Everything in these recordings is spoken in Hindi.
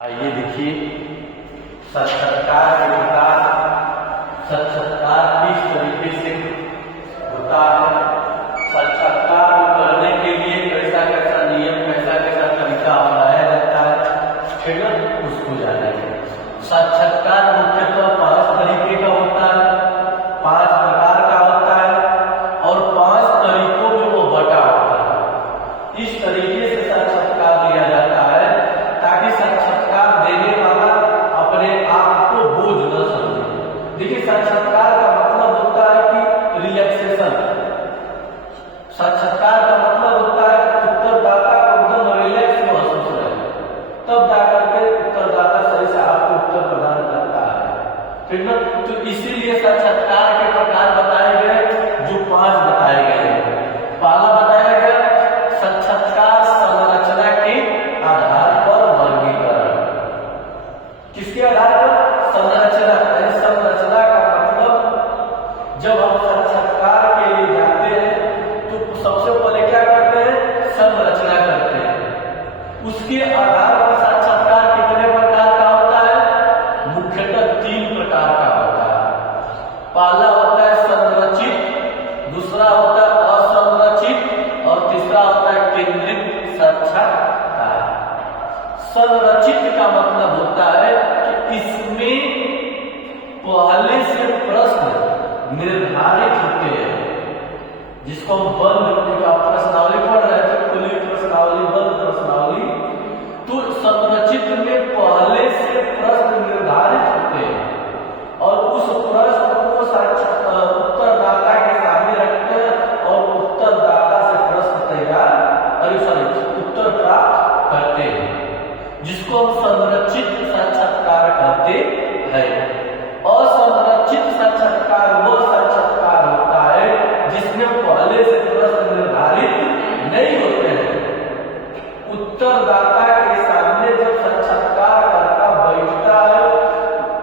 आइए देखिए साक्षात्कार के प्रकार। साक्षात्कार किस तरीके से होता है, साक्षात्कार करने के लिए कैसा कैसा नियम, कैसा कैसा तरीका अपनाया जाता है, फिर उसको जानेंगे। साक्षात्कार मुख्यतः 5 तरीके का होता है, 5 प्रकार का होता है और 5 तरीकों में वो बटा होता है। इस तरीके से साक्षात्कार दिया जाता है ताकि साक्षात्कार देने वाला अपने आप को बोझ न समझे। देखिए, साक्षात्कार का मतलब होता है कि रिलैक्सेशन। साक्षात्कार का मतलब होता है कि उत्तरदाता को एकदम रिलैक्स महसूस रहे, तब जाकर के उत्तरदाता सही से आपको उत्तर प्रदान करता है। ठीक ना? तो इसीलिए साक्षात्कार के प्रकार बताए गए, जो 5 बताए गए हैं। पहला बताया गया साक्षात्कार संरचना के आधार पर वर्गीकरण। किसके आधार पर? संरचना। संरचना का मतलब जब हम साक्षात्कार के लिए जाते हैं तो सबसे पहले क्या करते हैं? संरचना करते हैं। उसके आधार पर साक्षात्कार कितने प्रकार का होता है? मुख्यतः 3 प्रकार का होता है। पहला होता है संरचित, दूसरा होता है असंरचित और तीसरा होता है केंद्रित साक्षात्कार। संरचित का मतलब होता है कि इसमें पहले से प्रश्न निर्धारित होते हैं, जिसको हम बंद का प्रश्नावली पढ़ रहे थे, खुली प्रश्नावली, बंद प्रश्नावली। तो संरचित में पहले से प्रश्न निर्धारित होते हैं और उस प्रश्न को उत्तरदाता के सामने रखते हैं और उत्तरदाता से प्रश्न उत्तर प्राप्त करते हैं, जिसको हम संरचित साक्षात्कार कहते हैं। असंरचित साक्षात्कार वो साक्षात्कार होता है जिसमें पहले से प्रश्न निर्धारित नहीं होते हैं। उत्तरदाता के सामने जब साक्षात्कार करता बैठता है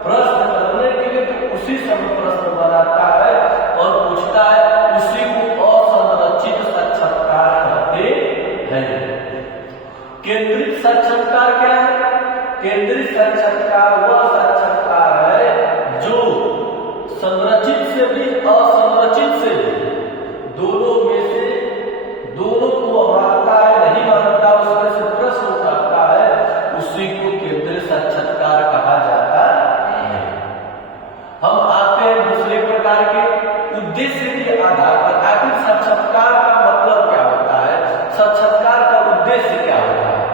प्रश्न करने के लिए, तो उसी समय प्रश्न बनाता है और पूछता है, उसी को असंरचित साक्षात्कार कहते हैं। केंद्रित साक्षात्कार क्या है? केंद्रित साक्षात्कार वह साक्षात्कार है जो संरचित से भी असंरचित से भी दोनों में से दोनों को मानता है नहीं मानता, उसमें से प्रश्न उठाता है, उसी को केंद्रित साक्षात्कार कहा जाता है। हम आते हैं दूसरे प्रकार के उद्देश्य के आधार पर। आखिर साक्षात्कार का मतलब क्या होता है, साक्षात्कार का उद्देश्य क्या होता है?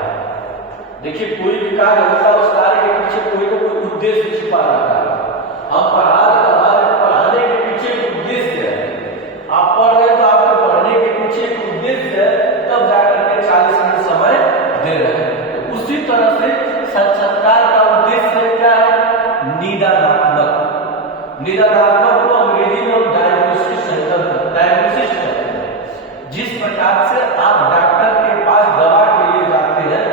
देखिए, कोई भी कार्य होता है, उस कार्य के पीछे कोई ना कोई उद्देश्य छिपा रहता है। हम पढ़ाने के पीछे एक उद्देश्य है। आप पढ़ रहे तो आपके पढ़ने के पीछे एक उद्देश्य है, तब जाकर के 40 मिनट समय दे रहे हैं। तो उसी तरह से साक्षात्कार का उद्देश्य क्या है? निदानात्मक। निदानात्मक को अंग्रेजी में हम डायग्नोसिस कहते हैं। जिस प्रकार से आप डॉक्टर के पास दवा के लिए जाते हैं,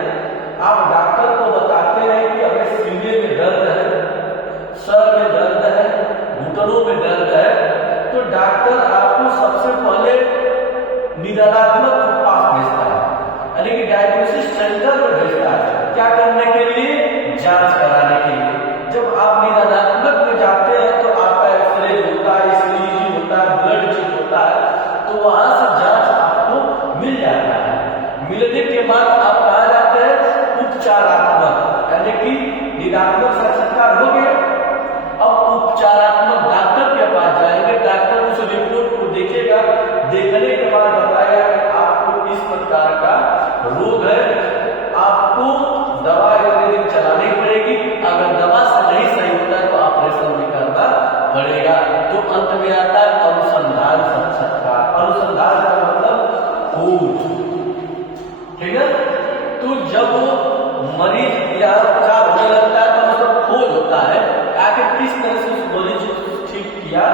आप डॉक्टर को बताते हैं कि अगर सीने में दर्द है, सर में दर्द है, घुटनों में दर्द है, तो डॉक्टर आपको सबसे पहले निदानात्मक के पास भेजता है, यानी कि डायग्नोसिस सेंटर में भेजता है। क्या करने के लिए? जांच कराने के लिए। जब आप निदानात्मक में जाते हैं तो आपका एक्सरे होता है, ईसीजी होता है, ब्लड चेक होता है, तो वहां से जांच आपको मिल जाता है। मिलने के बाद आप कहा जाते हैं उपचारात्मक, यानी कि निदानात्मक साक्षात्कार हो गया। अब उपचारात्मक डॉक्टर के पास जाएंगे, डॉक्टर उस रिपोर्ट को देखेगा, देखने के बाद बताएगा कि आपको इस प्रकार का रोग है, आपको दवा इतने दिन चलानी पड़ेगी, अगर दवा से नहीं सही होता है तो ऑपरेशन भी करना पड़ेगा। तो अंत में आता है अनुसंधान साक्षात्कार। अनुसंधान का मतलब खोज, ठीक है? तो जब मरीज या उपचार होने लगता है तो मतलब खोज होता है आखिर किस तरह से उस मरीज को ठीक किया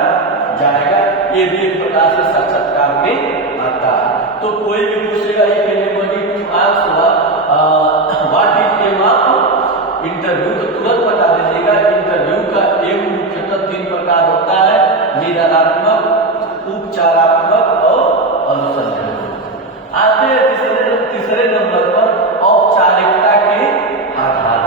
जाएगा। ये भी एक प्रकार से साक्षात्कार में आता है। तो कोई भी पूछेगा ये what is aim of interview, तो तुरंत बता दीजिएगा इंटरव्यू का एम मुख्यतः 3 प्रकार होता है: निदानात्मक, उपचारात्मक और अनुसंधान। आते हैं तीसरे नंबर पर औपचारिकता के आधार।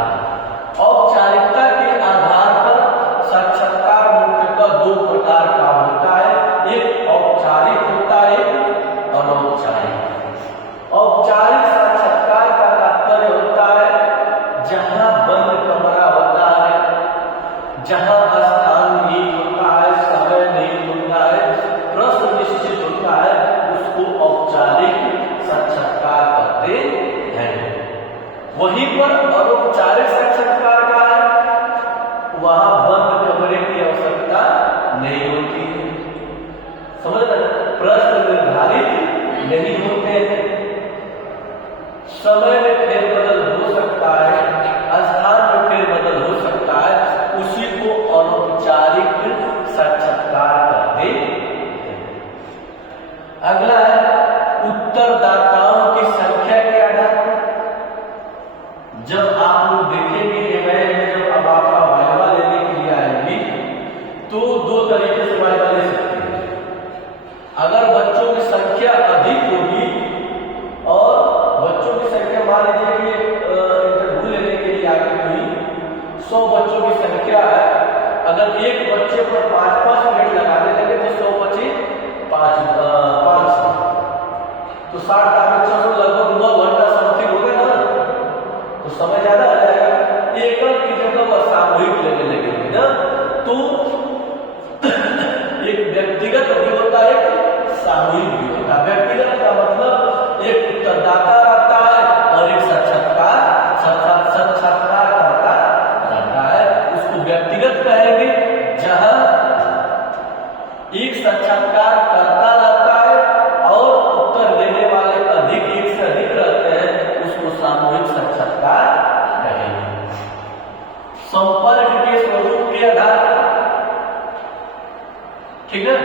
100 बच्चों की संख्या है, अगर एक बच्चे पर 5-5 मिनट लगाने लगे तो 100 बच्चे 500 तो 60 का बच्चा तो लगभग 9 घंटा समथिंग हो गया ना, तो समय ज्यादा हो जाएगा। एकल की जगह वह सामूहिक लेने लगेंगे ना, तो एक व्यक्तिगत भी होता है, एक सामूहिक भी होता है। व्यक्तिगत का मतलब एक उत्तरदाता रहता है और एक साक्षात्कार करता रहता है, उसको व्यक्तिगत कहेंगे। जहां एक साक्षात्कार करता रहता है और उत्तर देने वाले अधिक एक से अधिक रहते हैं, उसको सामूहिक साक्षात्कार कहेंगे। संपर्क के स्वरूप के आधार पर, ठीक है,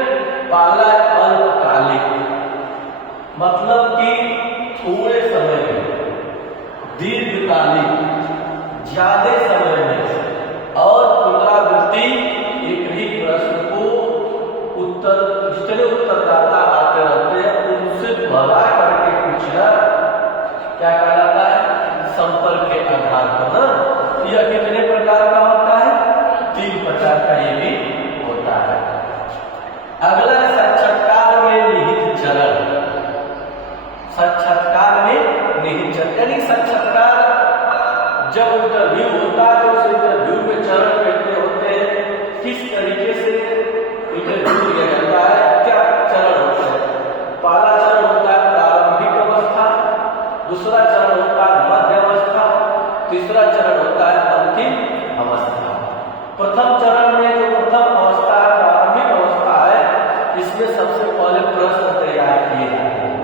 पहला अल्पकालिक, मतलब कि थोड़े समय में, दीर्घकालिक ज्यादा समय में, और पुनरावृत्ति एक ही प्रश्न को उत्तर, जितने उत्तरदाता आते रहते हैं उनसे दोहरा करके पूछना क्या कहलाता है? संपर्क के आधार पर ना। यह कितने प्रकार का होता है? 3 प्रकार का ये भी होता है। अगला साक्षात्कार में निहित चरण। साक्षात्कार में निहित चरण यानी साक्षात्कार जब इंटरव्यू होता है तो उस इंटरव्यू में चरण कितने होते हैं, किस तरीके से इंटरव्यू लिया जाता है, क्या चरण होते हैं। पहला चरण होता है प्रारंभिक अवस्था, दूसरा चरण होता है मध्य अवस्था, तीसरा चरण होता है अंतिम अवस्था। प्रथम चरण में जो प्रथम अवस्था है, प्रारंभिक अवस्था है, इसमें सबसे पहले प्रश्न तैयार किए जाते हैं।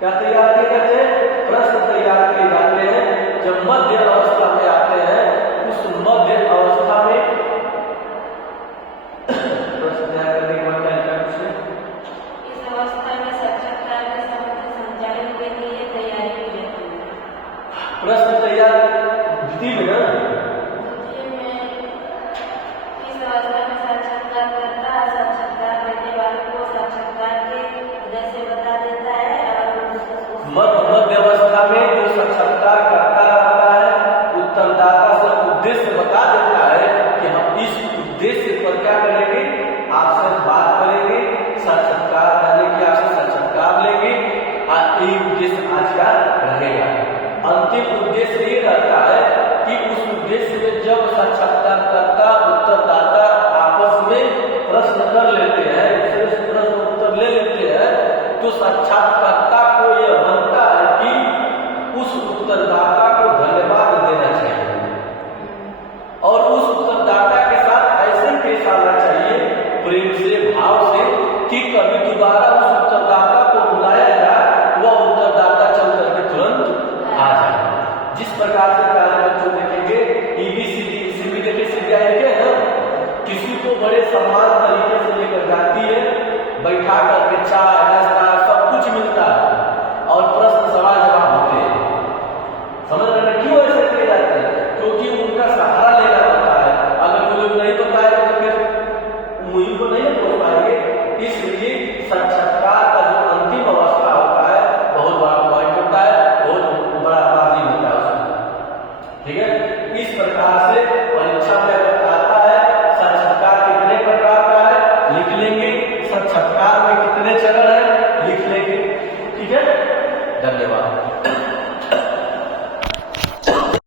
क्या तैयार किए जाते हैं? प्रश्न तैयार किए जाते हैं। जब मध्य अवस्था में आते हैं, उस मध्य अवस्था में प्रश्न तैयार करने के बाद क्या पूछे? इस अवस्था में साक्षात्कार के समय संचालन के लिए तैयारी की जाती है। प्रश्न तैयार द्वितीय में ना, इस अवस्था में साक्षात्कार करता है, साक्षात्कार देने वाले को साक्षात्कार के उद्देश्य बता देता है और मध्य अवस्था में जो साक्षात्कार करता रहता है, उत्तरदाता से उद्देश्य बता देता है कि हम इस उद्देश्य पर क्या करेंगे, आपसे बात करेंगे, साक्षात्कार करने की आपसे साक्षात्कार लेंगे, यही उद्देश्य आज का रहेगा। अंतिम उद्देश्य ये रहता है कि उस उद्देश्य में जब साक्षात्कारकर्ता उत्तरदाता आपस में प्रश्न कर लेते हैं, दूसरे से प्रश्न उत्तर ले लेते हैं, तो साक्षात्कारकर्ता को यह बनता है कि उस उत्तरदाता को धन्यवाद देना चाहिए और उस उत्तरदाता के साथ ऐसे पेश आना चाहिए, प्रेम से, भाव से, कि कभी दोबारा उस उत्तरदाता को बुलाया जाए, वह उत्तरदाता चल करके तुरंत आ जाए। जिस प्रकार से पहले बच्चों देखेंगे EBCD देखे सीबीआई के है, किसी को बड़े सम्मान तरीके से लेकर जाती है, बैठा करके चाय नाश्ता सब कुछ मिलता है और प्रश्न सवाल जवाब होते हैं। समझ रहे हैं क्यों ऐसे किए जाते हैं? क्योंकि उनका सहारा लेना होता है। अगर वो लोग नहीं बताएंगे तो फिर मुहिम को नहीं पहुंच पाएंगे। इसलिए साक्षात्कार का जो अंतिम अवस्था होता है बहुत बड़ा पॉइंट होता है, बहुत बड़ा मार्जिन होता है उसमें, ठीक है। इस प्रकार से परीक्षा में अगर आता है साक्षात्कार कितने प्रकार का है लिख लेंगे, साक्षात्कार में कितने चरण है लिख लेंगे, ठीक है। धन्यवाद।